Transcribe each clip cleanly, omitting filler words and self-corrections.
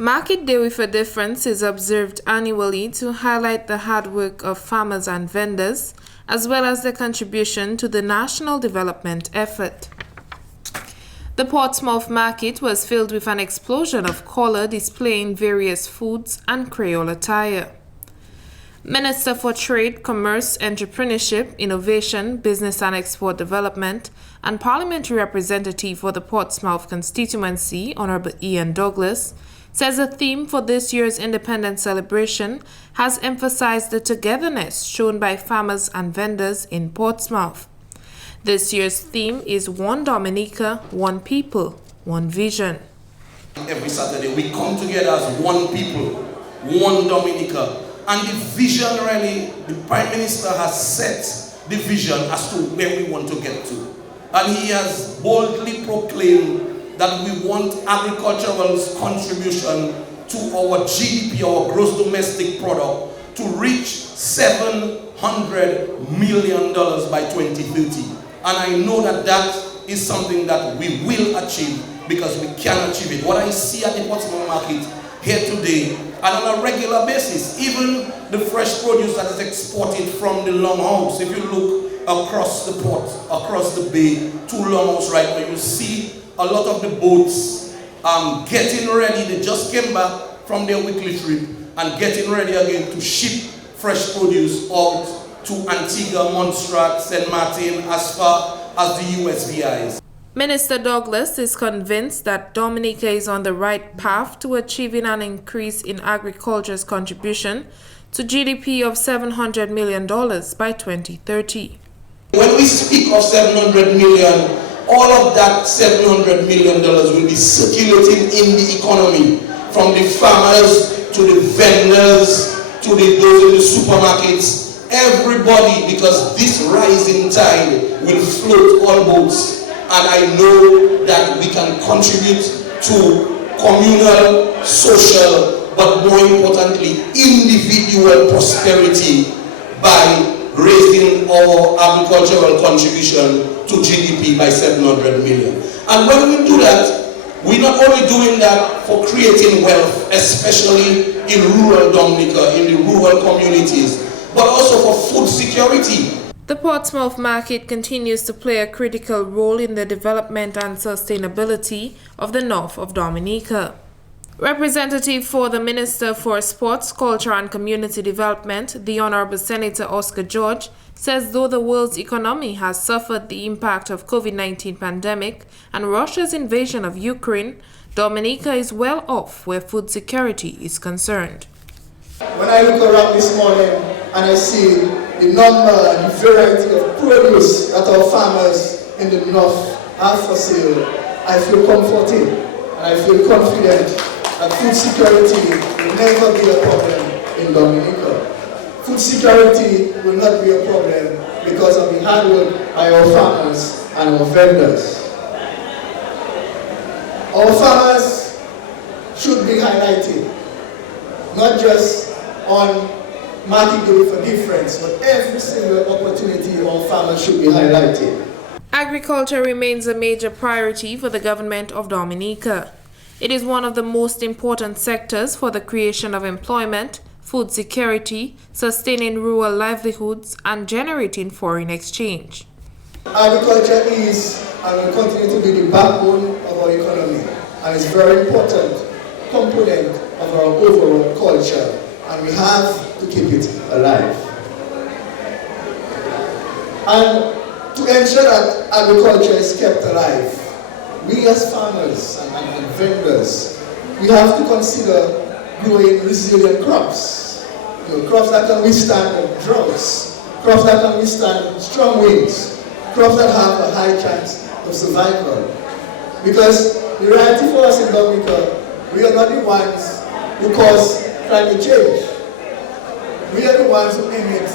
Market Day with a Difference is observed annually to highlight the hard work of farmers and vendors, as well as their contribution to the national development effort. The Portsmouth Market was filled with an explosion of color displaying various foods and Creole attire. Minister for Trade, Commerce, Entrepreneurship, Innovation, Business and Export Development, and Parliamentary Representative for the Portsmouth constituency, Honorable Ian Douglas, says the theme for this year's independence celebration has emphasized the togetherness shown by farmers and vendors in Portsmouth. This year's theme is One Dominica, One People, One Vision. Every Saturday we come together as one people, one Dominica. And the vision really, the Prime Minister has set the vision as to where we want to get to. And he has boldly proclaimed that we want agricultural's contribution to our GDP, our gross domestic product, to reach $700 million by 2030. And I know that that is something that we will achieve because we can achieve it. What I see at the Portsmouth Market here today, and on a regular basis, even the fresh produce that is exported from the Longhouse, if you look across the port, across the bay to Longhouse right now, you see a lot of the boats getting ready. They just came back from their weekly trip and getting ready again to ship fresh produce out to Antigua, Montserrat, St. Martin, as far as the USVIs. Minister Douglas is convinced that Dominica is on the right path to achieving an increase in agriculture's contribution to GDP of $700 million by 2030. When we speak of $700 million, all of that $700 million will be circulating in the economy, from the farmers to the vendors to those in the supermarkets, everybody, because this rising tide will float all boats. And I know that we can contribute to communal, social, but more importantly, individual prosperity by raising our agricultural contribution to GDP by $700 million. And when we do that, we're not only doing that for creating wealth, especially in rural Dominica, in the rural communities, but also for food security. The Portsmouth Market continues to play a critical role in the development and sustainability of the north of Dominica. Representative for the Minister for Sports, Culture and Community Development, the Honorable Senator Oscar George, says though the world's economy has suffered the impact of COVID-19 pandemic and Russia's invasion of Ukraine, Dominica is well off where food security is concerned. When I look around this morning and I see the number and the variety of produce that our farmers in the north have for sale, I feel comforted and I feel confident that food security will never be a problem in Dominica. Food security will not be a problem because of the hard work by our farmers and our vendors. Our farmers should be highlighted, not just on Market Day with a Difference, but every single opportunity our farmers should be highlighted. Agriculture remains a major priority for the government of Dominica. It is one of the most important sectors for the creation of employment, food security, sustaining rural livelihoods, and generating foreign exchange. Agriculture is and will continue to be the backbone of our economy, and is a very important component of our overall culture, and we have to keep it alive. And to ensure that agriculture is kept alive, we as farmers and vendors, we have to consider growing resilient crops. Crops that can withstand droughts, crops that can withstand strong winds, crops that have a high chance of survival. Because the reality for us in Dominica, we are not the ones who cause climate change. We are the ones who emit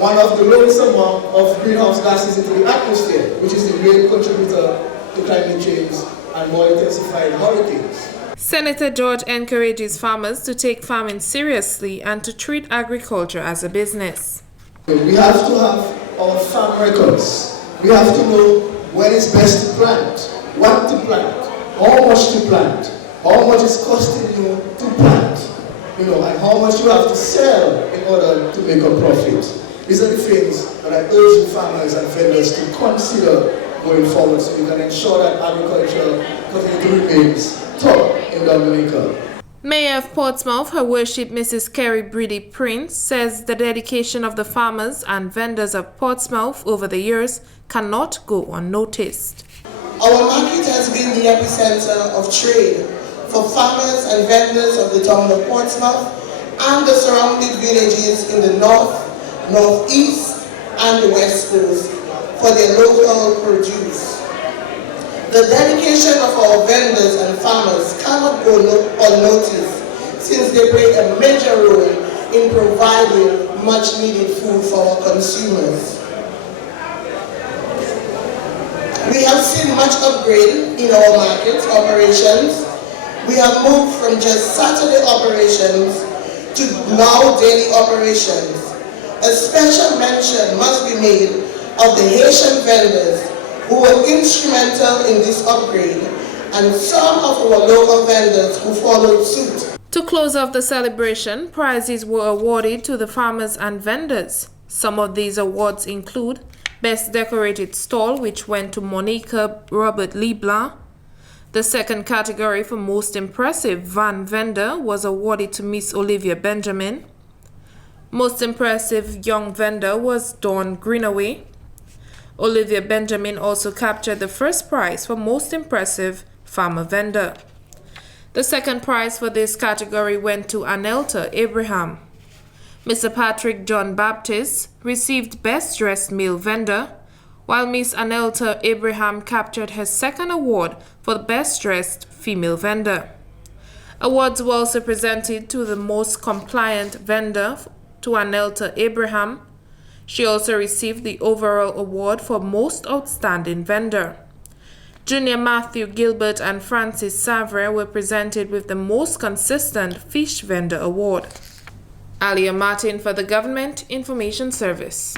one of the lowest amount of greenhouse gases into the atmosphere, which is the main contributor to climate change and more intensified hurricanes. Senator George encourages farmers to take farming seriously and to treat agriculture as a business. We have to have our farm records. We have to know when it's best to plant, what to plant, how much to plant, how much it's costing you to plant, and how much you have to sell in order to make a profit. These are the things that I urge the farmers and vendors to consider going forward so we can ensure that agriculture remains top in Dominica. Mayor of Portsmouth, Her Worship Mrs. Kerry Brady Prince, says the dedication of the farmers and vendors of Portsmouth over the years cannot go unnoticed. Our market has been the epicenter of trade for farmers and vendors of the town of Portsmouth and the surrounding villages in the north, northeast, and the west coast for their local produce. The dedication of our vendors and farmers cannot go unnoticed since they play a major role in providing much needed food for our consumers. We have seen much upgrade in our market operations. We have moved from just Saturday operations to now daily operations. A special mention must be made of the Haitian vendors who were instrumental in this upgrade, and some of our local vendors who followed suit. To close off the celebration, prizes were awarded to the farmers and vendors. Some of these awards include Best Decorated Stall, which went to Monica Robert Leblanc. The second category for Most Impressive Van Vendor was awarded to Miss Olivia Benjamin. Most Impressive Young Vendor was Dawn Greenaway. Olivia Benjamin also captured the first prize for Most Impressive Farmer Vendor. The second prize for this category went to Anelta Abraham. Mr. Patrick John Baptist received Best Dressed Male Vendor, while Miss Anelta Abraham captured her second award for the Best Dressed Female Vendor. Awards were also presented to the Most Compliant Vendor to Anelta Abraham. She also received the overall award for Most Outstanding Vendor. Junior Matthew Gilbert and Francis Savre were presented with the Most Consistent Fish Vendor Award. Alia Martin for the Government Information Service.